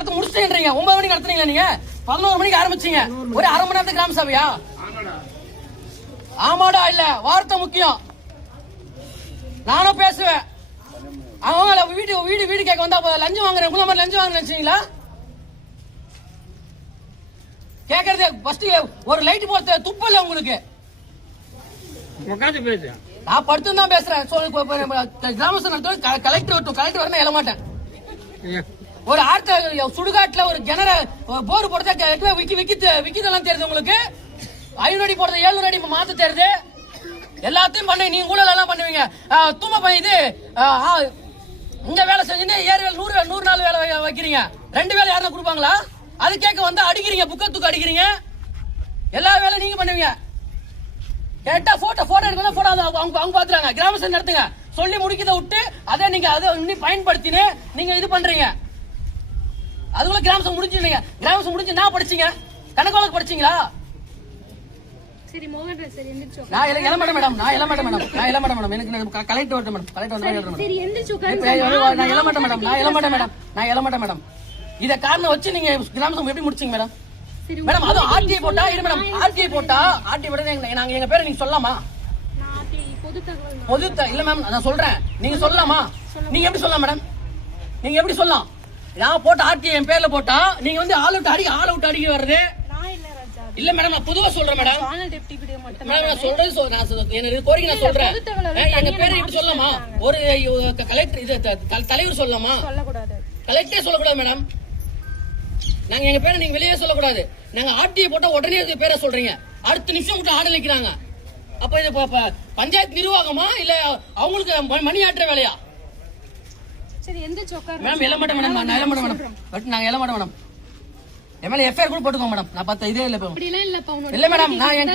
நடத்த முடிச்சுன்றீங்க. 9 மணிக்கு நடத்துறீங்களா நீங்க? 11 மணிக்கு ஆரம்பிச்சீங்க. ஒரு அரை மணி நேரத்துக்கு கிராம சபையா? ஆமாடா இல்ல, வார்த்தை முக்கியம். நானும் பேசுவேன். அவங்க வீடு கேட்க வந்தா லஞ்சம் வாங்குறேன், உங்களை மாதிரி லஞ்சம் வாங்க நினைச்சீங்களா? கேக்குறது ஃபர்ஸ்ட் ஒரு லைட் போட்டு துப்பல உங்களுக்கு. நான் படுத்து தான் பேசுறேன். கிராம சபை கலெக்டர் வரணும் எழ மாட்டேன். ஒரு ஆற்ற சுடுகாட்டுல ஒரு கிணற போர் போடுறத விக்கிதெல்லாம் தெரியுது உங்களுக்கு. 500 அடி போடுறது 700 அடி மாத்த தெரியுது. எல்லாத்தையும் பண்ணி நீங்க ஊழல் எல்லாம் பண்ணுவீங்க. தூம இது இங்க வேலை செஞ்சுட்டு ஏரியா 100 நாள் வேலை வைக்கிறீங்க. 2 வேலை யாரும் கொடுப்பாங்களா? அது கேட்க வந்து அடிக்கிறீங்க, புக்கத்துக்கு அடிக்கிறீங்க. எல்லா வேலையும் நீங்க பண்ணுவீங்க. கேட்டா போட்டோ எடுக்கணும், போட்டோ அவங்க பாத்துறாங்க. கிராம சபை நடத்துங்க சொல்லி முடிக்கிறத விட்டு அதை நீங்க இன்னும் பயன்படுத்தினு நீங்க இது பண்றீங்க. அதுக்குள்ள கிராம சபை முடிஞ்சுங்க. கிராம சபை முடிஞ்சு நான் படிச்சீங்க, கணக்கு படிச்சீங்களா? சரி மோகன் சரி எந்திரச்சு. நான் எழ மாட்டேன் மேடம். எனக்கு கலெக்டர் வரட்டும் மேடம். கலெக்டர் வந்து சரி எந்திரச்சு உட்காருங்க. நான் எழ மாட்டேன் மேடம். இத காரணம் வச்சு நீங்க கிராம சபை எப்படி முடிச்சீங்க மேடம்? மேடம் அது ஆர்டிஐ போட்டா இரு மேடம். ஆர்டிஐ போட்டா நாங்க எங்க பேரை நீங்க சொல்லலாமா? பொது இல்ல மேம் நான் சொல்றேன். நீங்க சொல்லலாமா? நீங்க எப்படி சொல்லலாம் மேடம்? நீங்க எப்படி சொல்லலாம்? நான் போட்ட ஆர்டிஐ என் பேர்ல போட்டா நீங்க வந்து ஆல் அவுட் அடிக்க வருது. இல்ல மேடம் நான் பொதுவா சொல்றேன் மேடம். நான் சொல்றது எனக்கு கோரிக்கை நான் சொல்றேன். எங்க பேரை எப்படி சொல்லலாமா? ஒரு கலெக்டர் இது தலைவர் சொல்லலாமா? கலெக்டரே சொல்லக்கூடாது மேடம். நாங்க எங்க பேரை நீங்க வெளியே சொல்லக்கூடாது. நாங்க ஆர்டிஐ போட்டா உடனே பேரை சொல்றீங்க. அடுத்த நிமிஷம் மட்டும் ஆர்டர் வைக்கிறாங்க. அப்ப இது பஞ்சாயத்து நிர்வாகமா இல்ல அவங்களுக்கு மணி ஆட்டுற வேலையா? மேடம் எழ மாட்டேன் மேடம். நான் எழ மாட்டேன் மேடம். நாங்க எழ மாட்டேன் மேடம். எம்எல்ஏ எஃப்ஐஆர் கூட போட்டுக்கோங்க மேடம். நான் பார்த்தா இதே இல்ல மேடம். நான் என்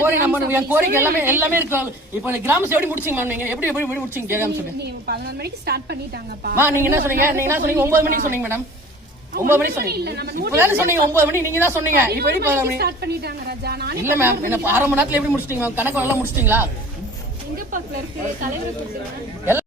கோரிக்கை எல்லாமே இருக்கு. இப்ப கிராம சபை எப்படி முடிச்சீங்க மேம்? நீங்க எப்படி முடிச்சீங்க கிராம சபை? 11 மணிக்கு ஸ்டார்ட் பண்ணிட்டாங்கப்பா. நீங்க என்ன சொன்னீங்க? 9 மணிக்கு சொன்னீங்க மேடம். 9 மணி சொன்னீங்க. இப்பதான் சொன்னீங்க 9 மணி நீங்க தான் சொன்னீங்க. இப்ப எப்படி ஸ்டார்ட் பண்ணிட்டாங்க ராஜா. இல்ல மேம் என்ன அரை மணி நேரத்துல எப்படி முடிச்சிட்டீங்க மேம்? கணக்கு நல்லா முடிச்சிட்டீங்களா? எங்க பக்கத்துல இருக்கு தலைவர்